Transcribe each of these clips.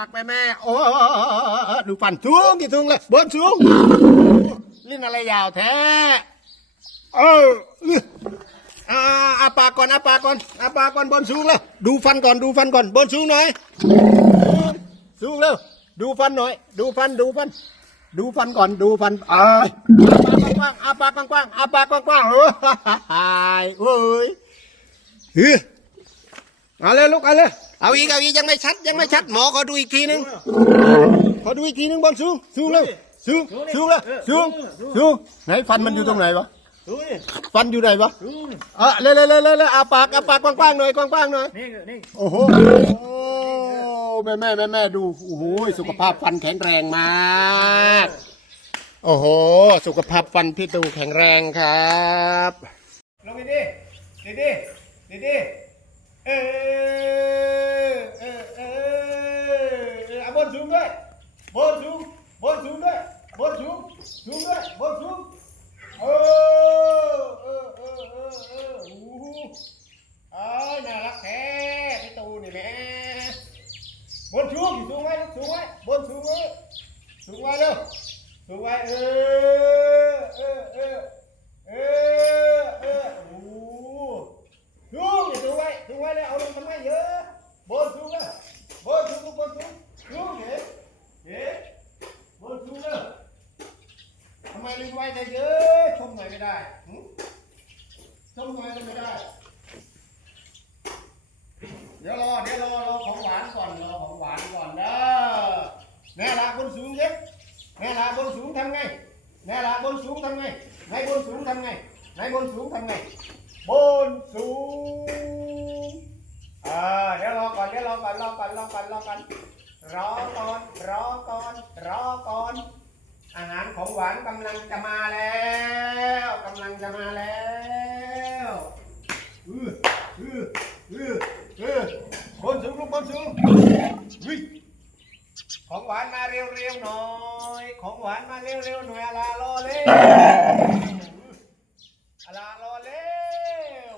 ากแม่แม่โอ้ดูฟันสูงกี่สูงเลยบนสูงลิ้นอะไรยาวแท้เอออ่าอาปากก่อนอาปากก่อนอาปากก่อนบนสูงเลยดูฟันก่อนดูฟันก่อนบนสูงหน่อยสูงเร็วดูฟันหน่อย ดูฟันดูฟัน ดูฟันก่อนดูฟันอ่าอาปากกว้างอาปากกว้างอาปากกว้างๆเออเอ้ยเฮ้ยเอาเลยลูกเอาเลย เอาอีกเอาอีกยังไม่ชัดยังไม่ชัดหมอขอดูอีกทีนึงขอดูอีกทีนึงบอลสูงสูงเร็วสูงสูงเลยสูงสูงไหนฟันมันอยู่ตรงไหนวะดูดิฟันอยู่ไหนวะดูอะเร็วเร็วเร็วเร็วเร็วอาปากอาปากกว้างๆหน่อยกว้างๆหน่อยนี่นี่โอ้โหแม่แม่แม่แม่ดูโอ้โหสุขภาพฟันแข็งแรงมาก โอ้โห สุขภาพฟันพี่ตูแข็งแรงครับลงไปดิดิดิดิดิ à, bột xuống đây bột xuống bột xuống đây bột xuống xuống đây bột xuống. Ờ ờ ờ ờ ờ ờ nhà lắc thế cái tù này mẹ. Bột xuống thì xuống ngay xuống ngay bột xuống ngay xuống ngay đâu xuống ngay ơi ชมหน่อยก็ไม่ได้ เดี๋ยวรอ เดี๋ยวรอรอของหวานก่อนรอของหวานก่อนเด้อแน่ละบนสูงเย็บแน่ละบนสูงทำไงแน่ละบนสูงทำไงไหนบนสูงทำไงไหนบนสูงทำไงบนสูงอ่าเดี๋ยวรอก่อนเดี๋ยวรอก่อนรอก่อนรอก่อนรอก่อนรอก่อนรอก่อนรอก่อนอาหารของหวานกำลังจะมาแล้วกำลังจะมาแล้วอืออืออืออือบ นสูวิของหวานมาเร็วๆหน่อย ของหวานมาเร็วๆหน่อยอลารอเร็วอลารอเร็ว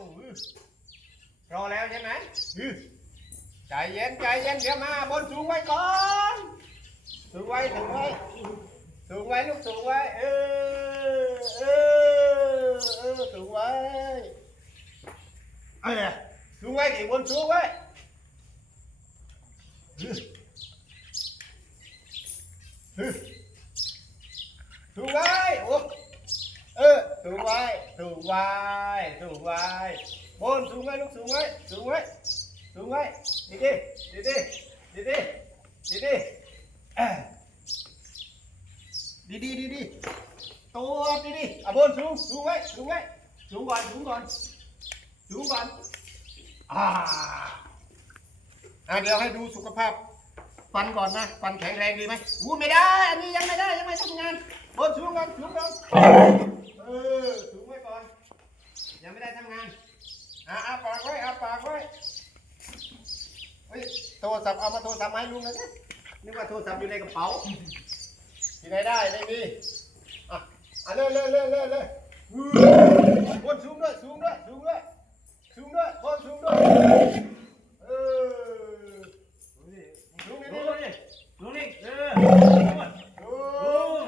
รอแล้วใช่ไหมใจเย็นใจเย็นเดี๋ยวมาบนสูงไว้ก่อนสูงไว้สูงไว้สูงไว้ลูกสูงไว้เออเออเออสูงไว้เอ้ยสูงไว้ดิบนสูงไว้ ถูกไว้โอ้เออถูกไว้ถูกไว้ถูกไว้บนสูงไว้ลูกสูงไว้สูงไว้สูงไว้ดีดีดีดีดีดีดีดีเอ้ยดีดีดีดีตัวดีดีอะบนสูงสูงไว้สูงไว้สูงก่อนสูงก่อนสูงก่อนอ่า อะเดี๋ยวให้ดูสุขภาพ ฟันก่อนนะ ฟันแข็งแรงดีไหมวูไม่ได้ อันนี้ยังไม่ได้ยังไม่ทำงานบนสูงก่อนสูงก่อนเออสูงไว้ก่อน ยังไม่ได้ทำงานอะอาปากไว้อาปากไว้เฮ้ยโทรศัพท์เอามาโทรศัพท์มาให้ลุงหนะเนี่ยนึกว่าโทรศัพท์อยู่ในกระเป๋าที่ไหนได้ไม่มีอะอะเร็วเร็วเร็วเร็วเร็วบนสูงด้วยสูงด้วยสูงด้วยสูงด้วยบนสูงด้วย เออ สูงนี่สูงนี่ลูก ดูนี่เออ สูง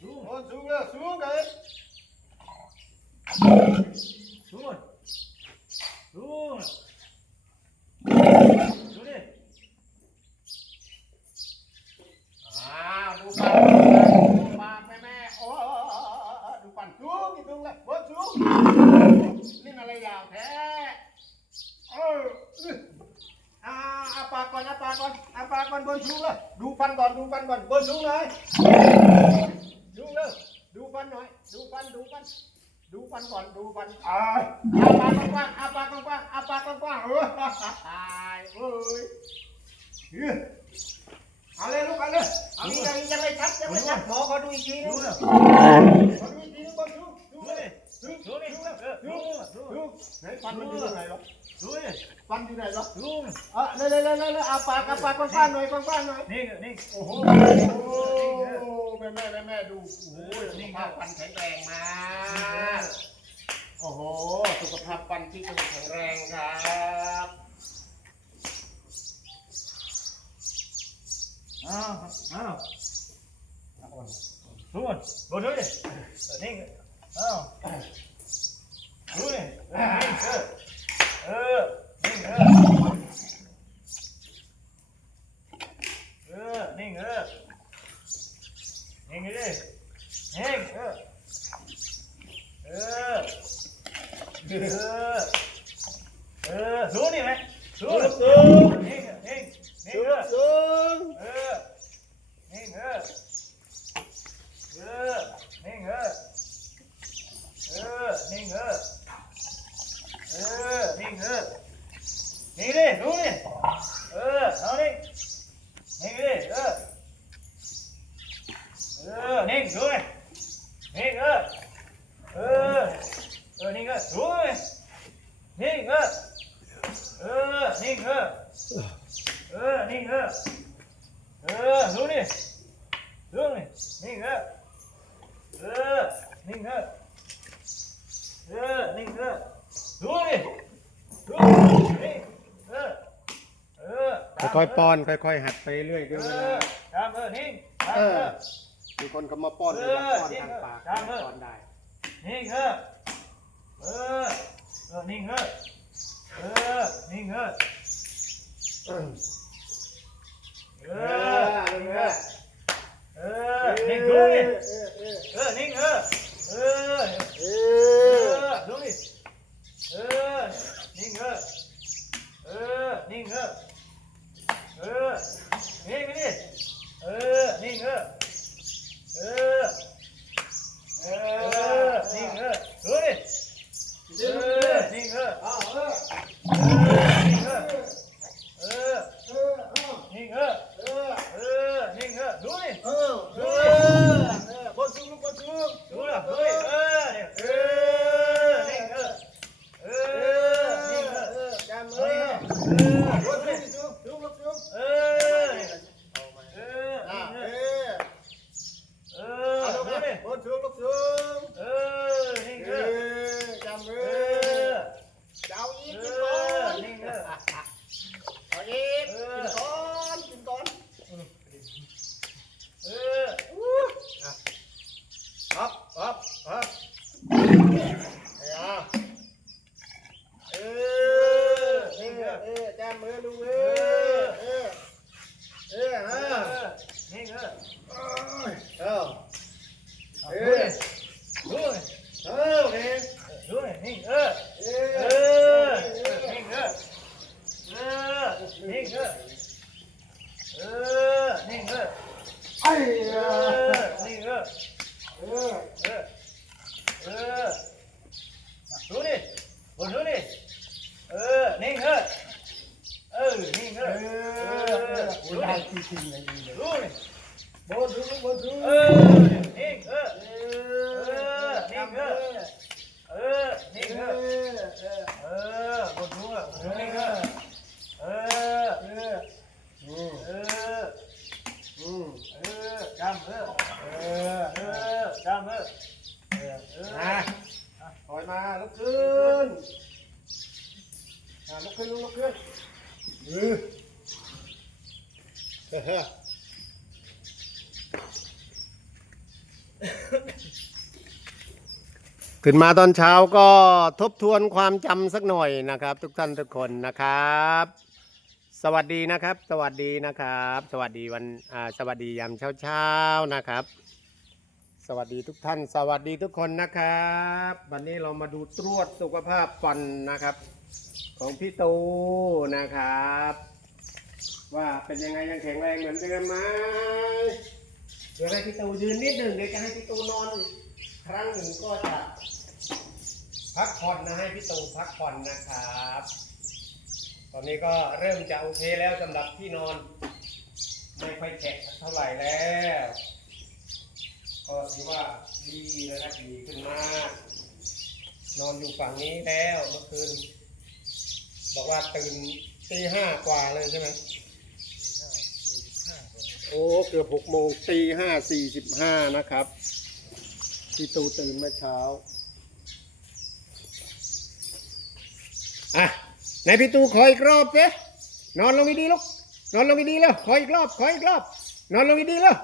สูงสูงเลยสูงเลย ดูดูดูนี่ อ้าวดูปากดูปากแม่แม่โอ้ดู ปันสูงอีกสูงเลยบนสูงลิ้นอะไรยาวแท้เอออื้ออ่าอาปากก่อนอาปากก่อนอาปากก่อนบนสูเลยดูฟันก่อนดูฟันก่อนบนสูเลยดูเลยดูฟันหน่อยดูฟันดูฟันดูฟันก่อนดูฟันอ่าอาปากกว้างอาปากกว้างอาปากกว้างเออตายเอ้ยเฮ้ยเอาเลยลูกเอาเลยเอาอีกยังยังไม่ชัดยังไม่ชัดหมอขอดูอีกทีนึงขอดูอีกทีนึงบนดูดู ดู เลย นี่ ดู ดูนี่เออดูดู ดู ไหนฟันมันอยู่ตรงไหนวะดูนี่ฟันอยู่ไหนวะดูอะเลยเลยเลยเลยอาปากอาปากกว้างๆหน่อยกว้างๆหน่อยนี่นี่โอ้โหแม่แม่แม่แม่ดูโอ้โหสุขภาพฟันแข็งแรงมากโอ้โหสุขภาพฟันที่แข็งแรงครับอ้าวอ้าวอะอ่อน xuống rồi bố núi đi ở đây không núi này ừ ninh ừ ừ ninh ค่อยๆป้อน ค่อยๆหัดไปเรื่อยเดี๋ยเออนิ่งทเออมีคนก็มาป้อนเลาป้อนทางปากป้อนได้นิ่งเออเออเออนิ่งเออเออนิ่งเออเออนิ่งเออเออนิ่งเออเออ จริงๆเลยนี่เลย xuống đi บนสูงบนสูง ừ ninh ừ เอ ừ อ ninh จำเอ ừ อ ừ เอ ninh อ ừ เออ ừ buồn xuống rồi buồn xuống ninh ừ เอ ừ ออืม ừ อืม ừ chăm ừ เออ ừ chăm ừ เออ ừ มาถอยมาลุกขึ้นอ่าลุกขึ้นลุกขึ้นเออเออ ขึ้นมาตอนเช้าก็ทบทวนความจำสักหน่อยนะครับ ทุกท่านทุกคนนะครับ สวัสดีนะครับ สวัสดีนะครับ สวัสดีวันอ่าสวัสดียามเช้าๆนะครับ สวัสดีทุกท่าน สวัสดีทุกคนนะครับ วันนี้เรามาดูตรวจสุขภาพฟันนะครับ ของพี่ตูนะครับ ว่าเป็นยังไงยังแข็งแรงเหมือนเดิมไหม เดี๋ยวให้พี่ตูยืนนิดหนึ่งเดี๋ยวจะให้พี่ตูนอนอีกครั้งหนึ่งก็จะพักผ่อนนะให้พี่ตูพักผ่อนนะครับ ตอนนี้ก็เริ่มจะโอเคแล้วสำหรับที่นอน ไม่ค่อยแฉะเท่าไหร่แล้ว ก็ถือว่าดีนะครับดีขึ้นมาก นอนอยู่ฝั่งนี้แล้วเมื่อคืน บอกว่าตื่นตีห้ากว่าเลยใช่ไหม อ้เกือบหกโมงตีห้าสี่สิบห้านะครับพี่ตูตื่นเมื่อเช้าอะไหนพี่ตูขออีกรอบสินอนลงดีๆลูกนอนลงดีๆแล้วขออีกรอบขออีกรอบ นอนลงดีๆเลย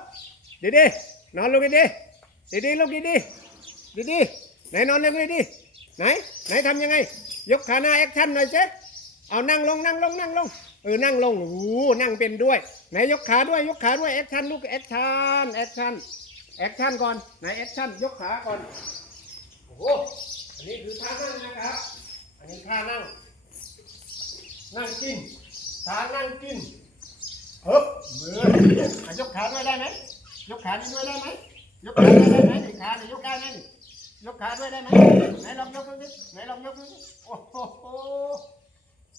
ดีๆนอนลงดีๆดีๆลงดีๆดีๆไหนนอนลงดีๆไหนไหนทำยังไง ยกขาหน้าแอคชั่นหน่อยเจ๊เอานั่งลงนั่งลงนั่งลง เออนั่งลงโอ้นั่งเป็นด้วย ไหนยกขาด้วยยกขาด้วยแอคชั่นลูกแอคชั่นแอคชั่นแอคชั่นก่อนไหนแอคชั่นยกขาก่อนโอ้โหอันนี้คือท่านั่งนะครับ อันนี้ท่านั่ง นั่งกินท่านั่งกินเฮ้ยมืออะยกขาด้วยได้ไหมยกขาด้วยได้ไหมยกขาด้วยได้ไหมขานี่ยกได้ไหมนี่ยกขาด้วยได้ไหมไหนลองยกดูดิไหนลองยกดูดิโอ้โห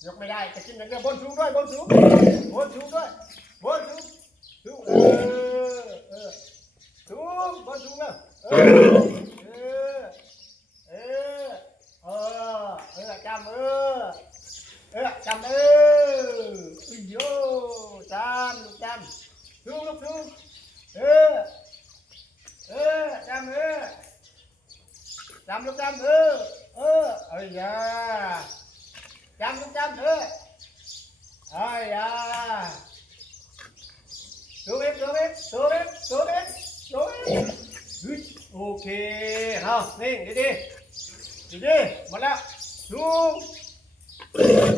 ยกไม่ได้จะกินอย่างเดียวบนสูงด้วยบนสูงบนสูงด้วยบนสูงสูงเออเออสูงบนสูงเลยเอออเออเออเออจำเออ เออจำเอออุ้ยโยจำลูกจำลูกลูกลูกเออเออจำเออจำลูกจำเออเออเอ้ยยา จำลูกจำเออเอ้ยยาสูเอ็กสูเอ็กสูเอ็กสูเอ็กสูเอ็กเฮ้ยโอเคเอานิ่งดีดีดีดีหมดแล้วสูง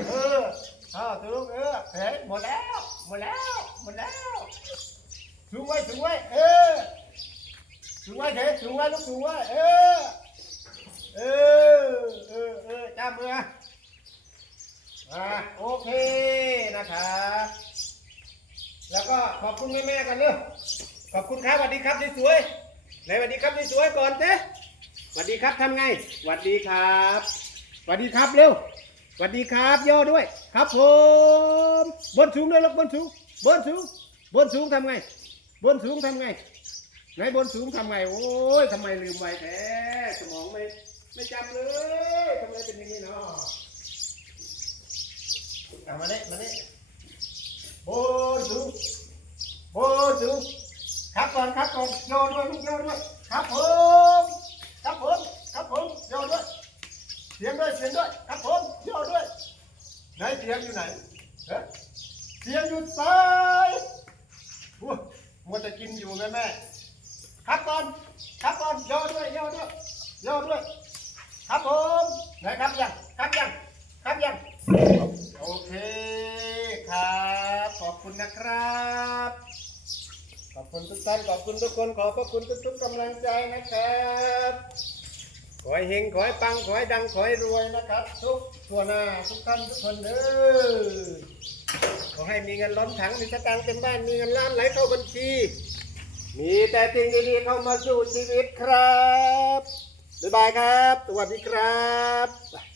เออเอาถึงเออเฮ้ยหมดแล้วหมดแล้วหมดแล้วถึงไว้ถึงไว้เออถึงไว้เถอะถึงไว้ลูกถึงไว้เออเออเออเออจ้ามือ อ่าโอเคนะครับแล้วก็ขอบคุณแม่ๆกันเนอะขอบคุณครับสวัสดีครับสวยๆไหนสวัสดีครับสวยๆก่อนเต้สวัสดีครับทำไงสวัสดีครับสวัสดีครับเร็วสวัสดีครับย่อด้วย ครับผมบนสูงด้วยลูกบนสูงบนสูงบนสูงทำไง บนสูงทำไงไหนบนสูงทำไงโอ้ยทำไมลืมไวแท้สมองไม่ไม่จำเลยทำไมเป็นอย่างนี้เนาะ เอามาเนี่ยมาเนี่ยบนสูงบนสูครับก่อนครับก่อนย่ด้วยลูกย่ด้วยครับผมครับผมครับผมโย่ด้วยเสียงด้วยเสียงด้วยครับผมโย่ด้วยไหนเสียงอยู่ไหนเอ๊ะเสียงอยู่ซ้ายมัวจะกินอยู่แม่แม่ครับก่อนครับก่อนย่ด้วยโย่ด้วยโย่ด้วยครับผมไหนครับยังครับยังครับยัง โอเคครับ ขอบคุณนะครับ ขอบคุณทุกท่าน ขอบคุณทุกคน ขอบพระคุณทุกๆกำลังใจนะครับ ขอให้เฮงขอให้ปัง ขอให้ดัง ขอให้รวยนะครับ ทุกทัวหน้าทุกท่านทุกคนเด้อขอให้มีเงินล้นถังมีสตางค์เต็มบ้าน มีเงินล้านไหลเข้าบัญชี มีแต่สิ่งดีๆเข้ามาสู่ชีวิตครับบ๊ายบายครับ สวัสดีครับ